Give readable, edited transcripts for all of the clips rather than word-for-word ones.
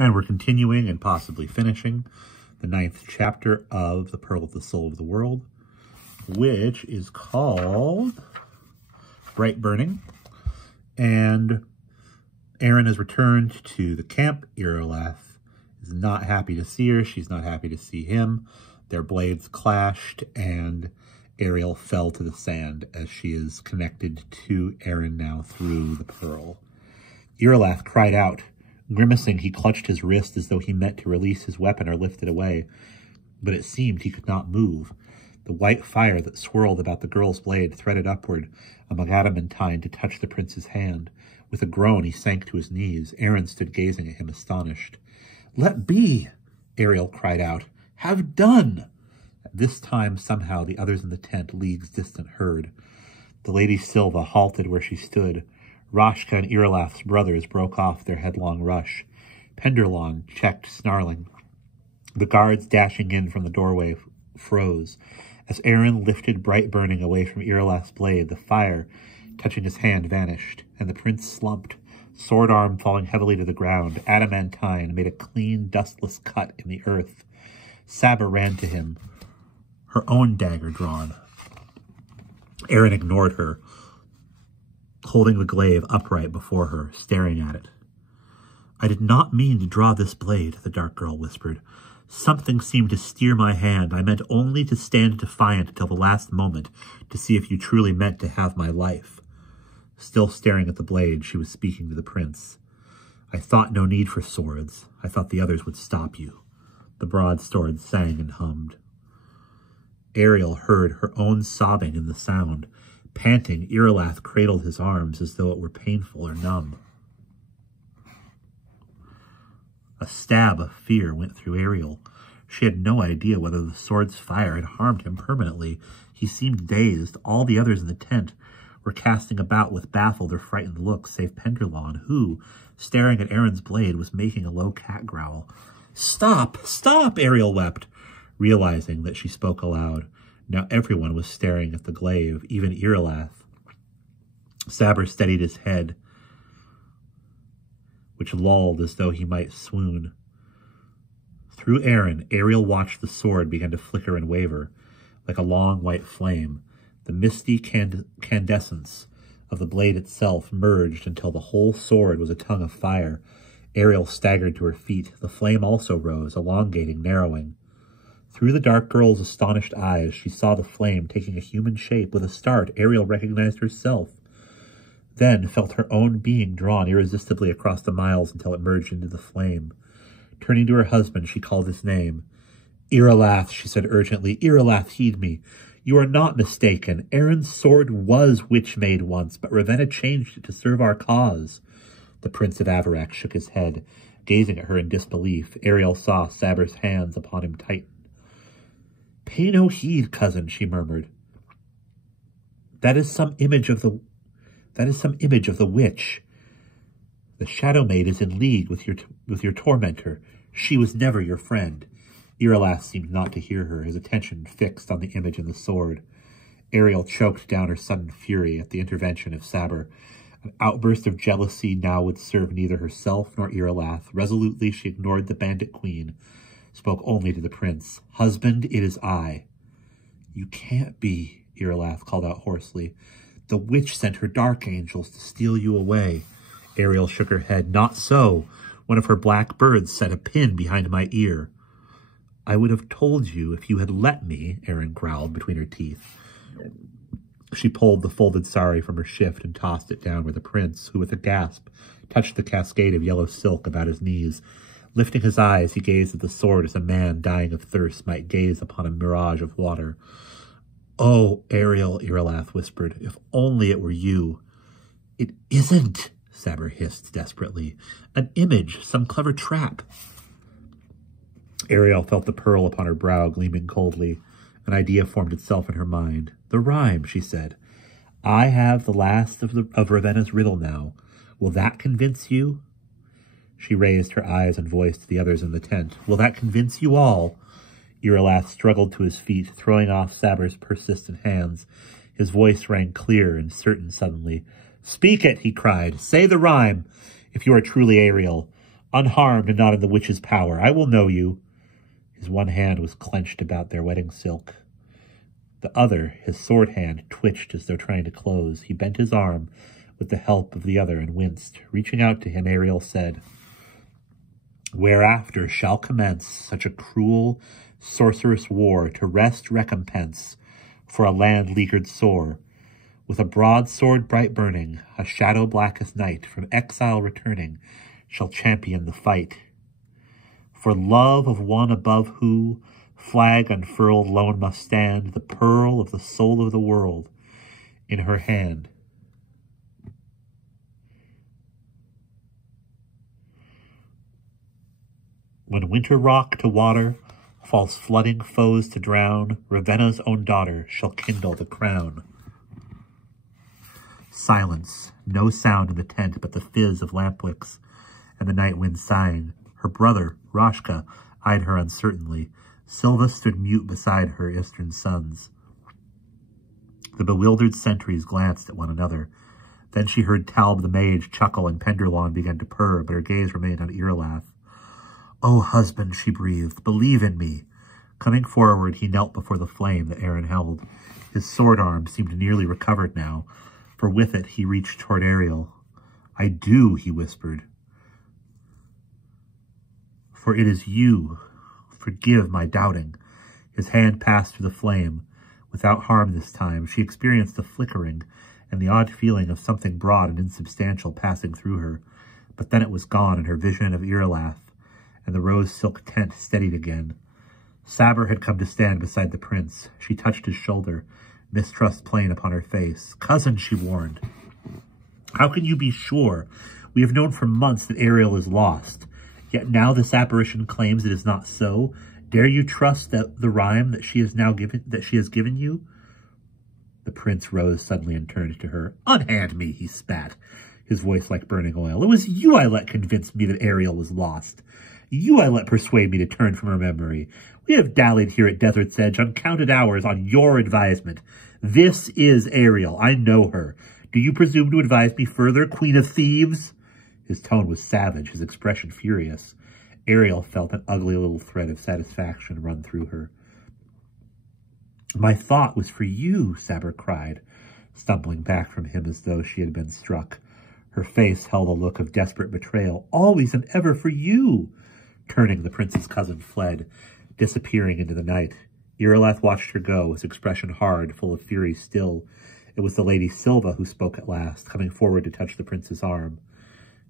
And we're continuing and possibly finishing the 9th chapter of The Pearl of the Soul of the World, which is called Bright Burning. And Aaron has returned to the camp. Irolas is not happy to see her. She's not happy to see him. Their blades clashed, and Ariel fell to the sand as she is connected to Aaron now through the pearl. Irolas cried out. Grimacing, he clutched his wrist as though he meant to release his weapon or lift it away, but it seemed he could not move. The white fire that swirled about the girl's blade threaded upward, among adamantine to touch the prince's hand. With a groan, he sank to his knees. Aaron stood gazing at him, astonished. "Let be!" Ariel cried out. "Have done!" At this time, somehow, the others in the tent, leagues distant, heard. The Lady Silva halted where she stood. Rashka and Irolas's brothers broke off their headlong rush. Penderlon checked, snarling. The guards dashing in from the doorway froze. As Aaron lifted Bright Burning away from Irolas's blade, the fire, touching his hand, vanished, and the prince slumped, sword arm falling heavily to the ground. Adamantine made a clean, dustless cut in the earth. Saber ran to him, her own dagger drawn. Aaron ignored her, holding the glaive upright before her, staring at it. "I did not mean to draw this blade," the dark girl whispered. "Something seemed to steer my hand. I meant only to stand defiant until the last moment, to see if you truly meant to have my life." Still staring at the blade, she was speaking to the prince. "I thought no need for swords. I thought the others would stop you." The broadsword sang and hummed. Ariel heard her own sobbing in the sound. Panting, Irolas cradled his arms as though it were painful or numb. A stab of fear went through Ariel. She had no idea whether the sword's fire had harmed him permanently. He seemed dazed. All the others in the tent were casting about with baffled or frightened looks, save Penderlon, who, staring at Aaron's blade, was making a low cat growl. "Stop! Stop!" Ariel wept, realizing that she spoke aloud. Now everyone was staring at the glaive, even Irolas. Saber steadied his head, which lolled as though he might swoon. Through Aaron, Ariel watched the sword begin to flicker and waver, like a long white flame. The misty candescence of the blade itself merged until the whole sword was a tongue of fire. Ariel staggered to her feet. The flame also rose, elongating, narrowing. Through the dark girl's astonished eyes, she saw the flame taking a human shape. With a start, Ariel recognized herself, then felt her own being drawn irresistibly across the miles until it merged into the flame. Turning to her husband, she called his name. "Irolas," she said urgently. "Irolas, heed me. You are not mistaken. Aaron's sword was witch-made once, but Ravenna changed it to serve our cause." The Prince of Avarax shook his head, gazing at her in disbelief. Ariel saw Saber's hands upon him tighten. "Pay no heed, cousin," she murmured. That is some image of the witch. The Shadow Maid is in league with your tormentor. She was never your friend." Irolas seemed not to hear her, his attention fixed on the image in the sword. Ariel choked down her sudden fury at the intervention of Saber. An outburst of jealousy now would serve neither herself nor Irolas. Resolutely, she ignored the bandit queen, spoke only to the prince. "Husband, it is I." "You can't be," Irolas called out hoarsely. "The witch sent her dark angels to steal you away." Ariel shook her head. "Not so. One of her black birds set a pin behind my ear." "I would have told you if you had let me," Aaron growled between her teeth. She pulled the folded sari from her shift and tossed it down where the prince, who with a gasp touched the cascade of yellow silk about his knees. Lifting his eyes, he gazed at the sword as a man dying of thirst might gaze upon a mirage of water. "Oh, Ariel," Irolas whispered, "if only it were you." "It isn't," Saber hissed desperately. "An image, some clever trap." Ariel felt the pearl upon her brow gleaming coldly. An idea formed itself in her mind. "The rhyme," she said. "I have the last of Ravenna's riddle now. Will that convince you?" She raised her eyes and voice to the others in the tent. "Will that convince you all?" Irolas struggled to his feet, throwing off Saber's persistent hands. His voice rang clear and certain suddenly. "Speak it," he cried. "Say the rhyme, if you are truly Ariel. unharmed and not in the witch's power. I will know you. His one hand was clenched about their wedding silk. The other, his sword hand, twitched as though trying to close. He bent his arm with the help of the other and winced. Reaching out to him, Ariel said, "Whereafter shall commence such a cruel, sorcerous war to wrest recompense for a land leaguered sore. With a broadsword bright burning, a shadow blackest night, from exile returning, shall champion the fight. For love of one above who, flag unfurled lone must stand, the pearl of the soul of the world in her hand." When winter rock to water falls flooding foes to drown, Ravenna's own daughter shall kindle the crown. Silence, no sound in the tent but the fizz of lampwicks and the night wind sighing. Her brother, Rashka, eyed her uncertainly. Silva stood mute beside her eastern sons. The bewildered sentries glanced at one another. Then she heard Talb the mage chuckle and Penderlawn began to purr, but her gaze remained on Irlath. "O husband," she breathed, "believe in me." Coming forward, he knelt before the flame that Aaron held. His sword arm seemed nearly recovered now, for with it he reached toward Ariel. "I do," he whispered. "For it is you. Forgive my doubting." His hand passed through the flame. Without harm this time, she experienced a flickering and the odd feeling of something broad and insubstantial passing through her. But then it was gone, and her vision of Irlath and the rose silk tent steadied again. Saber had come to stand beside the prince. She touched his shoulder, mistrust plain upon her face. "Cousin," she warned, "how can you be sure? We have known for months that Ariel is lost. Yet now this apparition claims it is not so. Dare you trust the rhyme that she has given you?" The prince rose suddenly and turned to her. "Unhand me," he spat, his voice like burning oil. "It was you I let convince me that Ariel was lost. You I let persuade me to turn from her memory. We have dallied here at Desert's Edge uncounted hours on your advisement. This is Ariel. I know her. Do you presume to advise me further, Queen of Thieves?" His tone was savage, his expression furious. Ariel felt an ugly little thread of satisfaction run through her. "My thought was for you," Saber cried, stumbling back from him as though she had been struck. Her face held a look of desperate betrayal. "Always and ever for you." Turning, the prince's cousin fled, disappearing into the night. Irlath watched her go, his expression hard, full of fury still. It was the Lady Silva who spoke at last, coming forward to touch the prince's arm.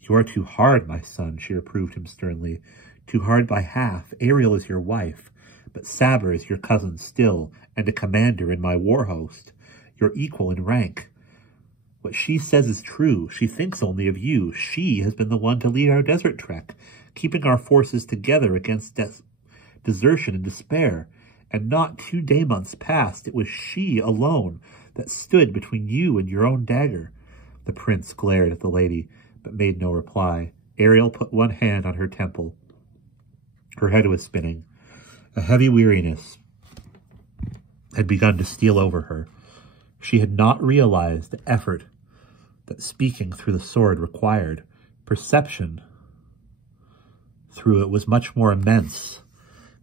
"You are too hard, my son," she reproved him sternly. "Too hard by half. Ariel is your wife, but Saber is your cousin still, and a commander in my war host, your equal in rank. What she says is true. She thinks only of you. She has been the one to lead our desert trek, keeping our forces together against desertion and despair. And not 2 day months past, it was she alone that stood between you and your own dagger." The prince glared at the lady, but made no reply. Ariel put one hand on her temple. Her head was spinning. A heavy weariness had begun to steal over her. She had not realized the effort that speaking through the sword required. Perception through it was much more immense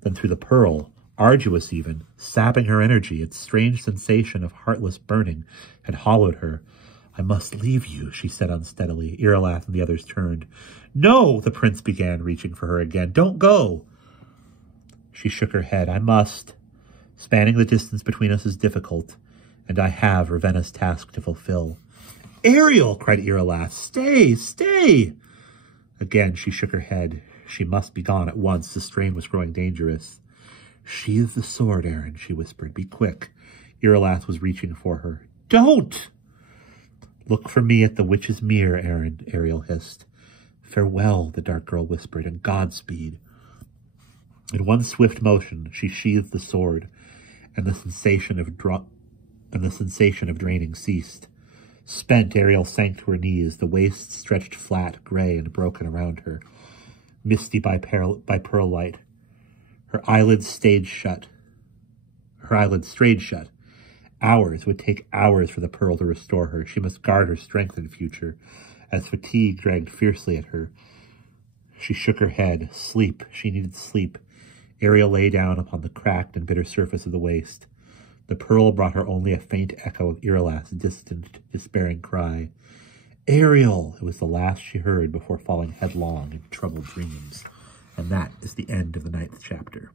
than through the pearl, arduous even, sapping her energy. Its strange sensation of heartless burning had hollowed her. "I must leave you," she said unsteadily. Irlath and the others turned. "No," the prince began, reaching for her again. "Don't go." She shook her head. "I must. Spanning the distance between us is difficult, and I have Ravenna's task to fulfill." "Ariel!" cried Irlath. "Stay, stay!" Again she shook her head. She must be gone at once. The strain was growing dangerous. "Sheathe the sword, Aaron," she whispered. "Be quick." Irlath was reaching for her. "Don't!" "Look for me at the witch's mere, Aaron," Ariel hissed. "Farewell," the dark girl whispered, "and Godspeed." In one swift motion, she sheathed the sword, and the sensation of draining ceased. Spent, Ariel sank to her knees, the waist stretched flat, gray, and broken around her, misty by pearl light. Her eyelids strayed shut. Hours would take hours for the pearl to restore her. She must guard her strength in future, as fatigue dragged fiercely at her. She shook her head. Sleep. She needed sleep. Ariel lay down upon the cracked and bitter surface of the waste. The pearl brought her only a faint echo of Irilas's distant, despairing cry. Ariel! It was the last she heard before falling headlong in troubled dreams. And that is the end of the 9th chapter.